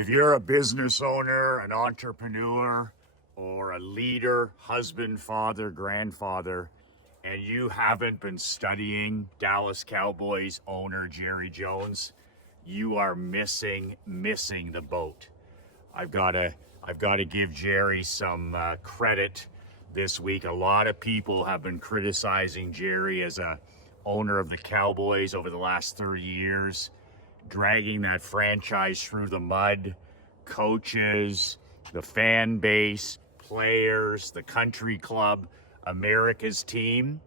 If you're a business owner, an entrepreneur, or a leader, husband, father, grandfather, and you haven't been studying Dallas Cowboys owner Jerry Jones, you are missing the boat. I've got to give Jerry some credit this week. A lot of people have been criticizing Jerry as a owner of the Cowboys over the last 30 years, dragging that franchise through the mud. Coaches, the fan base, players, the country club, America's team,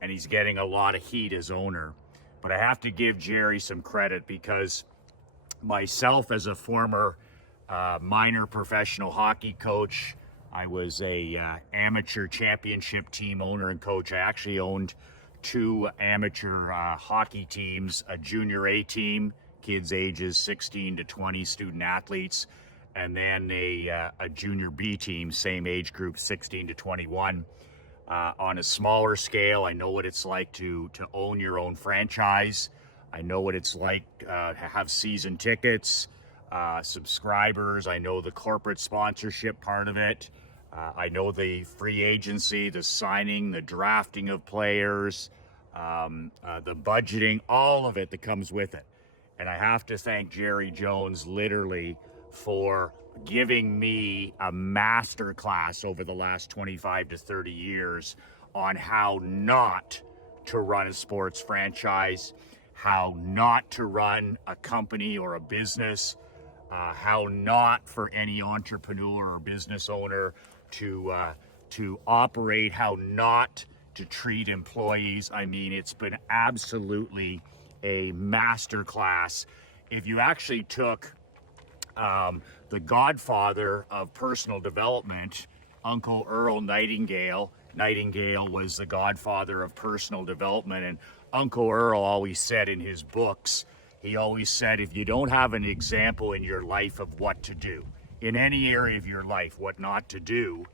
and he's getting a lot of heat as owner. But I have to give Jerry some credit because myself, as a former minor professional hockey coach, I was a amateur championship team owner and coach. I actually owned two amateur hockey teams, a junior A team, kids ages 16 to 20, student athletes, and then a junior B team, same age group, 16 to 21. On a smaller scale, I know what it's like to own your own franchise. I know what it's like to have season tickets, subscribers. I know the corporate sponsorship part of it. I know the free agency, the signing, the drafting of players, the budgeting, all of it that comes with it. And I have to thank Jerry Jones literally for giving me a master class over the last 25 to 30 years on how not to run a sports franchise, how not to run a company or a business, how not for any entrepreneur or business owner to operate, how not to treat employees. I mean, it's been absolutely a master class. If you actually took the godfather of personal development, Uncle Earl Nightingale. Nightingale was the godfather of personal development, and Uncle Earl always said in his books, he always said, if you don't have an example in your life of what to do, in any area of your life, what not to do,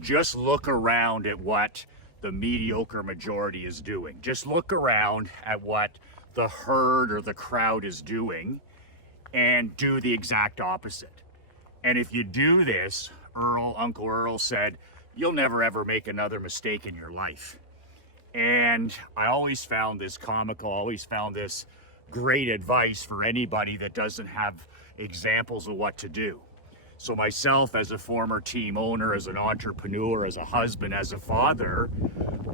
just look around at what the mediocre majority is doing. Just look around at what the herd or the crowd is doing and do the exact opposite. And if you do this, Uncle Earl said, you'll never ever make another mistake in your life. And I always found this comical, always found this great advice for anybody that doesn't have examples of what to do. So myself, as a former team owner, as an entrepreneur, as a husband, as a father,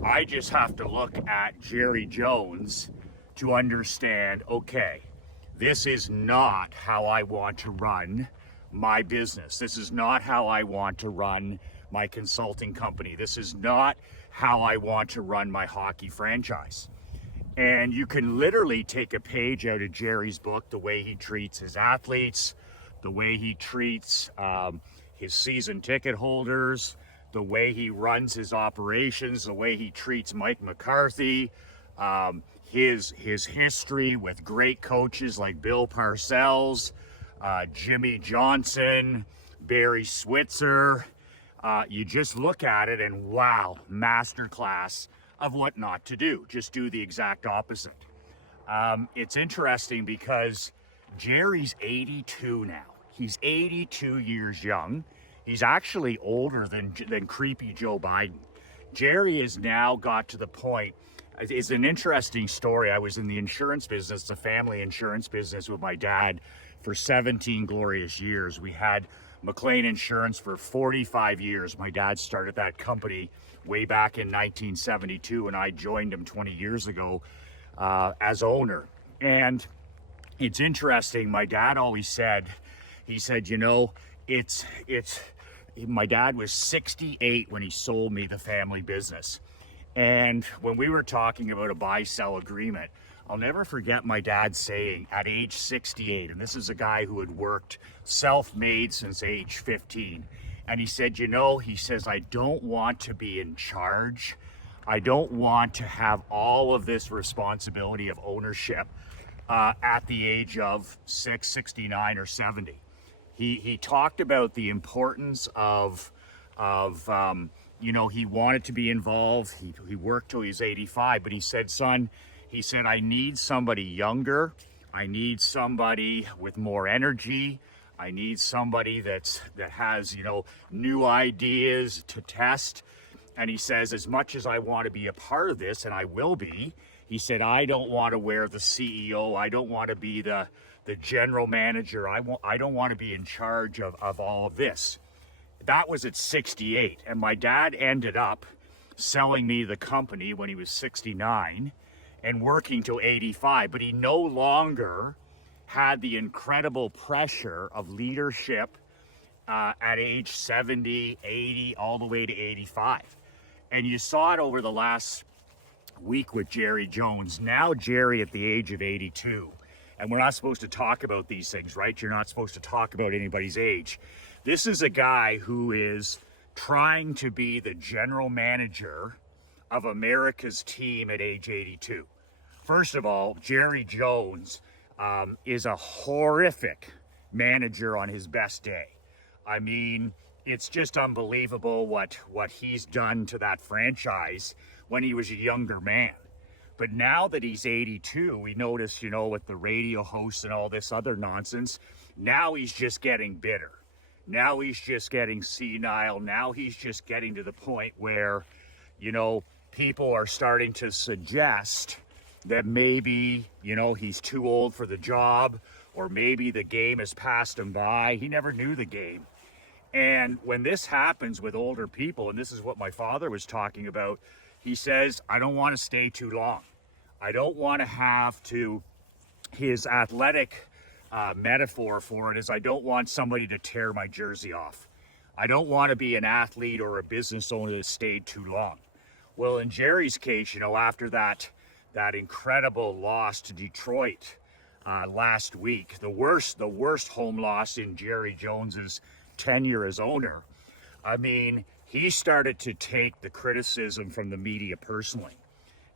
I just have to look at Jerry Jones to understand, okay, this is not how I want to run my business. This is not how I want to run my consulting company. This is not how I want to run my hockey franchise. And you can literally take a page out of Jerry's book, the way he treats his athletes, the way he treats his season ticket holders, the way he runs his operations, the way he treats Mike McCarthy, his history with great coaches like Bill Parcells, Jimmy Johnson, Barry Switzer. You just look at it and wow, masterclass of what not to do. Just do the exact opposite. It's interesting because Jerry's 82 now. He's 82 years young. He's actually older than creepy Joe Biden. Jerry has now got to the point. It's an interesting story. I was in the insurance business, the family insurance business with my dad for 17 glorious years. We had McLean Insurance for 45 years. My dad started that company way back in 1972, and I joined him 20 years ago as owner. And it's interesting. My dad always said, he said, my dad was 68 when he sold me the family business. And when we were talking about a buy-sell agreement, I'll never forget my dad saying at age 68, and this is a guy who had worked self-made since age 15. And he said, he says, I don't want to be in charge. I don't want to have all of this responsibility of ownership at the age of 69 or 70. He talked about the importance of he wanted to be involved. He worked till he was 85, but he said, son, I need somebody younger. I need somebody with more energy. I need somebody that has, you know, new ideas to test. And he says, as much as I want to be a part of this, and I will be, he said, I don't want to wear the CEO. I don't want to be the general manager. I don't want to be in charge of all of this. That was at 68. And my dad ended up selling me the company when he was 69 and working till 85. But he no longer had the incredible pressure of leadership at age 70, 80, all the way to 85. And you saw it over the last week with Jerry Jones. Now Jerry at the age of 82. And we're not supposed to talk about these things, right? You're not supposed to talk about anybody's age. This is a guy who is trying to be the general manager of America's team at age 82. First of all, Jerry Jones is a horrific manager on his best day. I mean, it's just unbelievable what he's done to that franchise when he was a younger man. But now that he's 82, we notice, you know, with the radio hosts and all this other nonsense, now he's just getting bitter. Now he's just getting senile. Now he's just getting to the point where, you know, people are starting to suggest that maybe, you know, he's too old for the job, or maybe the game has passed him by. He never knew the game. And when this happens with older people, and this is what my father was talking about, he says, I don't want to stay too long. I don't want to have to, his athletic metaphor for it is, I don't want somebody to tear my jersey off. I don't want to be an athlete or a business owner that stayed too long. Well, in Jerry's case, you know, after that incredible loss to Detroit last week, the worst home loss in Jerry Jones's tenure as owner, I mean, he started to take the criticism from the media personally.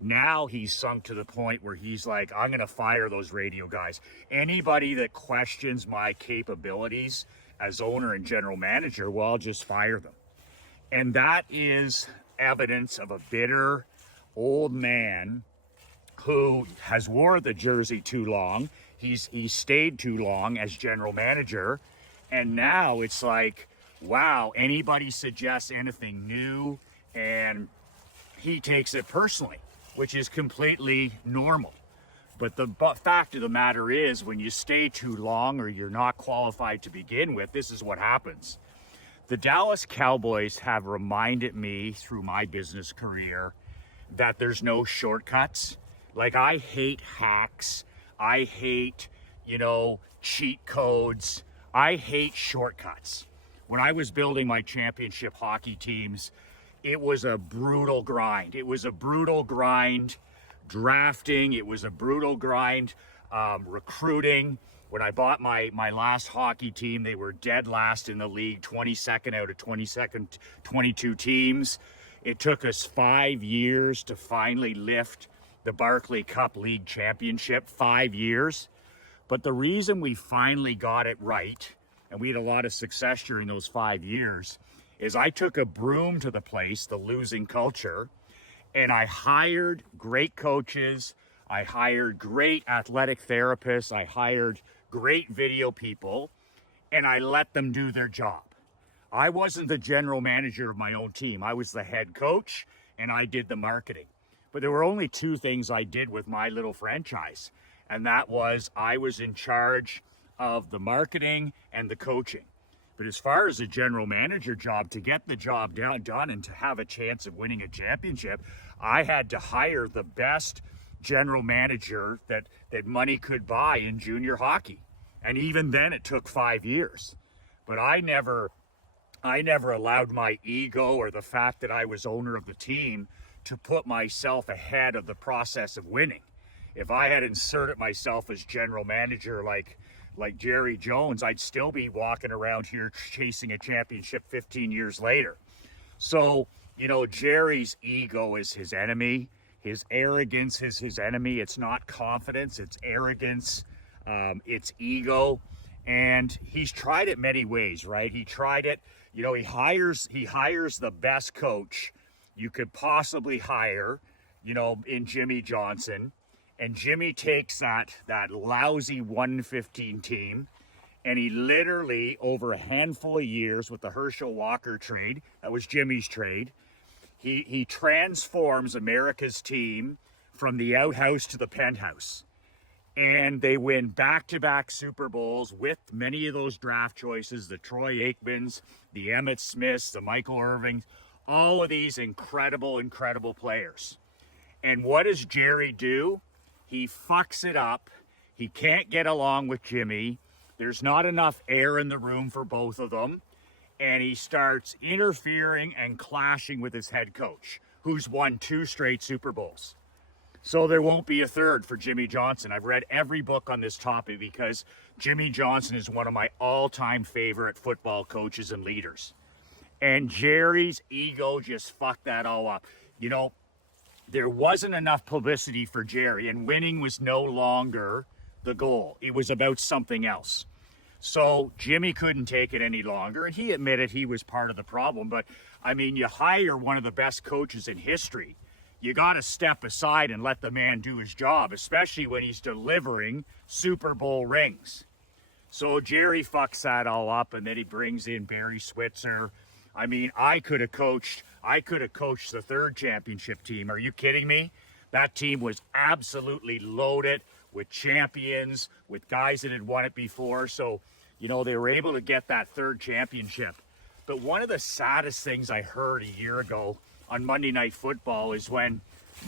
Now he's sunk to the point where he's like, I'm going to fire those radio guys. Anybody that questions my capabilities as owner and general manager, well, I'll just fire them. And that is evidence of a bitter old man who has wore the jersey too long. He's stayed too long as general manager. And now it's like, wow, anybody suggests anything new and he takes it personally, which is completely normal. But the fact of the matter is, when you stay too long or you're not qualified to begin with, this is what happens. The Dallas Cowboys have reminded me through my business career that there's no shortcuts. Like, I hate hacks. I hate, you know, cheat codes. I hate shortcuts. When I was building my championship hockey teams, it was a brutal grind. It was a brutal grind drafting. It was a brutal grind recruiting. When I bought my last hockey team, they were dead last in the league, 22nd out of 22 teams. It took us 5 years to finally lift the Barclay Cup League Championship, 5 years. But the reason we finally got it right, and we had a lot of success during those 5 years, is I took a broom to the place, the losing culture, and I hired great coaches. I hired great athletic therapists. I hired great video people, and I let them do their job. I wasn't the general manager of my own team. I was the head coach, and I did the marketing. But there were only two things I did with my little franchise, and that was I was in charge of the marketing and the coaching. But as far as a general manager job, to get the job done and to have a chance of winning a championship, I had to hire the best general manager that money could buy in junior hockey. And even then it took 5 years. But I never allowed my ego or the fact that I was owner of the team to put myself ahead of the process of winning. If I had inserted myself as general manager like Jerry Jones, I'd still be walking around here chasing a championship 15 years later. So, you know, Jerry's ego is his enemy. His arrogance is his enemy. It's not confidence, it's arrogance, it's ego. And he's tried it many ways, right? He tried it, you know, he hires the best coach you could possibly hire, you know, in Jimmy Johnson. And Jimmy takes that lousy 115 team And he literally, over a handful of years with the Herschel Walker trade, that was Jimmy's trade, he transforms America's team from the outhouse to the penthouse. And they win back-to-back Super Bowls with many of those draft choices, the Troy Aikmans, the Emmitt Smiths, the Michael Irvings, all of these incredible, incredible players. And what does Jerry do? He fucks it up. He can't get along with Jimmy. There's not enough air in the room for both of them. And he starts interfering and clashing with his head coach, who's won 2 straight Super Bowls. So there won't be a third for Jimmy Johnson. I've read every book on this topic because Jimmy Johnson is one of my all-time favorite football coaches and leaders. And Jerry's ego just fucked that all up. You know, there wasn't enough publicity for Jerry, and winning was no longer the goal. It was about something else. So Jimmy couldn't take it any longer, and he admitted he was part of the problem. But, I mean, you hire one of the best coaches in history. You got to step aside and let the man do his job, especially when he's delivering Super Bowl rings. So Jerry fucks that all up, and then he brings in Barry Switzer. I mean, I could have coached the 3rd championship team. Are you kidding me? That team was absolutely loaded with champions, with guys that had won it before. So, you know, they were able to get that 3rd championship. But one of the saddest things I heard a year ago on Monday Night Football is when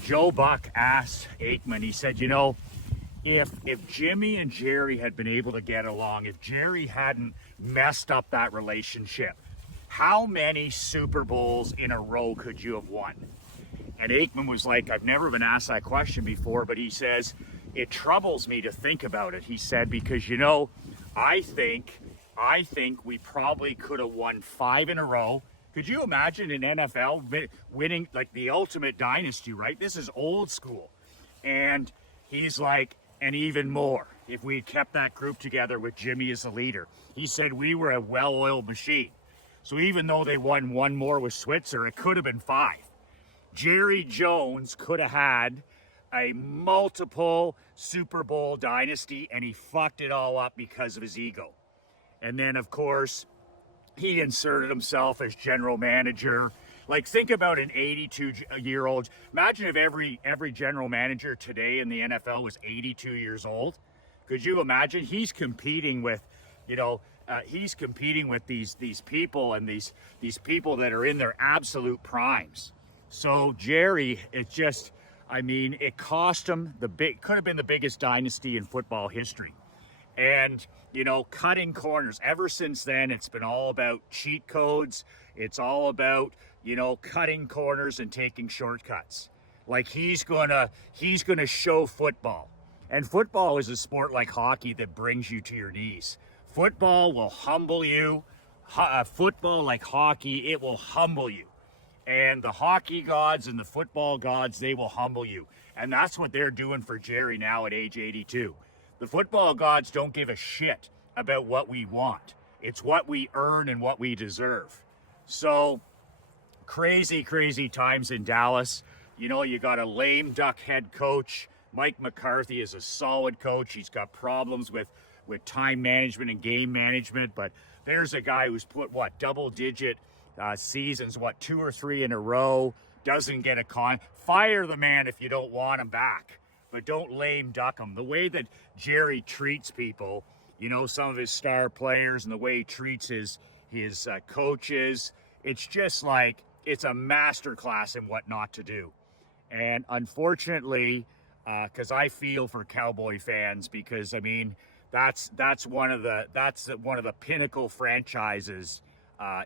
Joe Buck asked Aikman, he said, you know, if Jimmy and Jerry had been able to get along, if Jerry hadn't messed up that relationship, how many Super Bowls in a row could you have won? And Aikman was like, I've never been asked that question before, but he says, it troubles me to think about it, he said, because, you know, I think we probably could have won 5 in a row. Could you imagine an NFL winning like the ultimate dynasty, right? This is old school. And he's like, and even more, if we had kept that group together with Jimmy as the leader. He said we were a well-oiled machine. So even though they won 1 more with Switzer, it could have been 5. Jerry Jones could have had a multiple Super Bowl dynasty, and he fucked it all up because of his ego. And then, of course, he inserted himself as general manager. Like, think about an 82-year-old. Imagine if every general manager today in the NFL was 82 years old. Could you imagine? He's competing with, you know, these people and these people that are in their absolute primes. So Jerry, it just, I mean, it cost him could have been the biggest dynasty in football history. And, you know, cutting corners. Ever since then, it's been all about cheat codes. It's all about, you know, cutting corners and taking shortcuts. Like he's gonna show football. And football is a sport like hockey that brings you to your knees. Football will humble you. Football, like hockey, it will humble you. And the hockey gods and the football gods, they will humble you. And that's what they're doing for Jerry now at age 82. The football gods don't give a shit about what we want. It's what we earn and what we deserve. So, crazy, crazy times in Dallas. You know, you got a lame duck head coach. Mike McCarthy is a solid coach. He's got problems with time management and game management, but there's a guy who's put, double-digit seasons, 2 or 3 in a row, doesn't get a fire the man if you don't want him back, but don't lame duck him. The way that Jerry treats people, you know, some of his star players and the way he treats his coaches, it's just like, it's a masterclass in what not to do. And unfortunately, because I feel for Cowboy fans, because I mean, that's one of the pinnacle franchises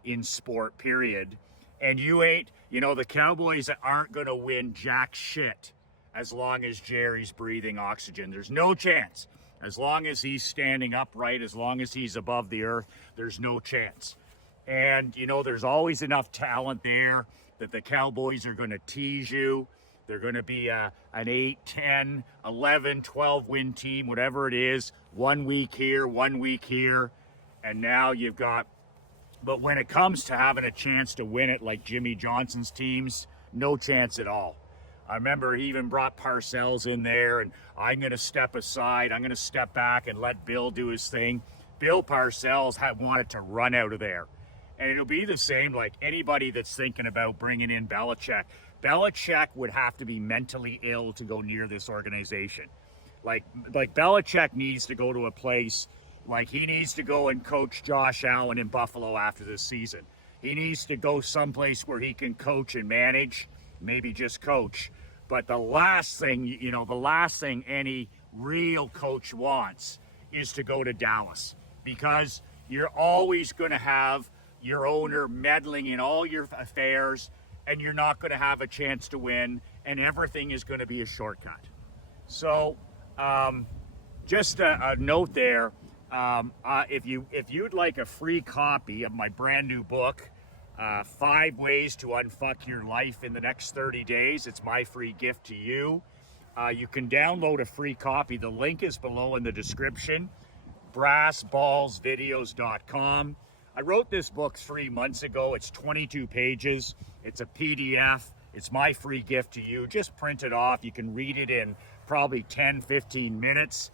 in sport, period. And the Cowboys aren't going to win jack shit as long as Jerry's breathing oxygen. There's no chance. As long as he's standing upright, as long as he's above the earth, there's no chance. And, you know, there's always enough talent there that the Cowboys are going to tease you. They're going to be an 8, 10, 11, 12 win team, whatever it is. 1 week here, 1 week here. And now you've got, but when it comes to having a chance to win it like Jimmy Johnson's teams, no chance at all. I remember he even brought Parcells in there, and I'm going to step aside. I'm going to step back and let Bill do his thing. Bill Parcells had wanted to run out of there. And it'll be the same like anybody that's thinking about bringing in Belichick. Belichick would have to be mentally ill to go near this organization. Like Belichick needs to go to a place, like he needs to go and coach Josh Allen in Buffalo after this season. He needs to go someplace where he can coach and manage, maybe just coach. But the last thing, the last thing any real coach wants is to go to Dallas, because you're always going to have your owner meddling in all your affairs, and you're not going to have a chance to win, and everything is going to be a shortcut. So just a note there, if you'd like a free copy of my brand new book, 5 Ways to Unfuck Your Life in the Next 30 Days, it's my free gift to you. You can download a free copy. The link is below in the description, brassballsvideos.com. I wrote this book 3 months ago. It's 22 pages. It's a PDF. It's my free gift to you. Just print it off. You can read it in probably 10, 15 minutes.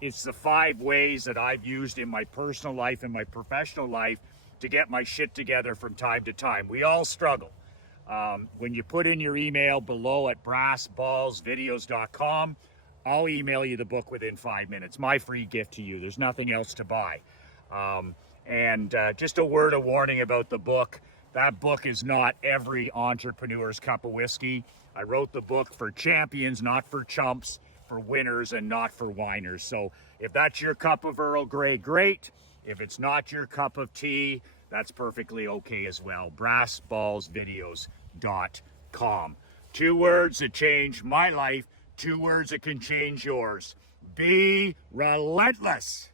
It's the 5 ways that I've used in my personal life and my professional life to get my shit together from time to time. We all struggle. When you put in your email below at brassballsvideos.com, I'll email you the book within 5 minutes. My free gift to you. There's nothing else to buy. And just a word of warning about the book. That book is not every entrepreneur's cup of whiskey. I wrote the book for champions, not for chumps, for winners and not for whiners. So if that's your cup of Earl Grey, great. If it's not your cup of tea, that's perfectly okay as well. brassballsvideos.com. 2 words that change my life, 2 words that can change yours. Be relentless.